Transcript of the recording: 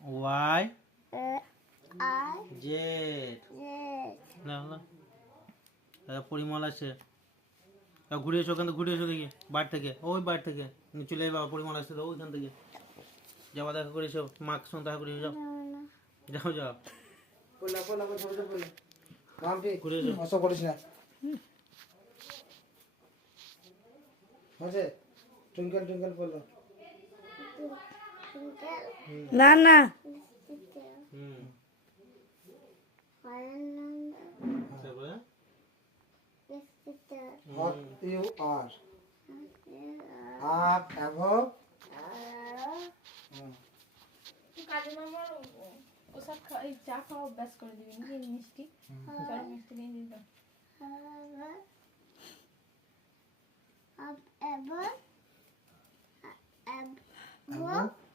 Y I Z Z না না পরিমল আছে ঘুরে এসো ওখান থেকে ঘুরে এসো দেখি বাড়ি থেকে ওই বাড়ি থেকে চলে যাবে বাবা পরিমল আসছে তো ওইখান থেকে যাওয়া দেখা করে এসো মাকে সঙ্গে দেখা করে এসো যাও যাও যাও বলা বলা ছোট ছোট বলে মাম্পি ঘুরে এসো অসো করিস না আছে টুইঙ্কেল টুইঙ্কেল বলো না না হুম Hot তারপরে What you are up above কাজে মামার ওসব চা খাওয়া অভ্যাস করে দিবি নাকি মিষ্টি চল মিষ্টি নিয়ে দিবি Up above above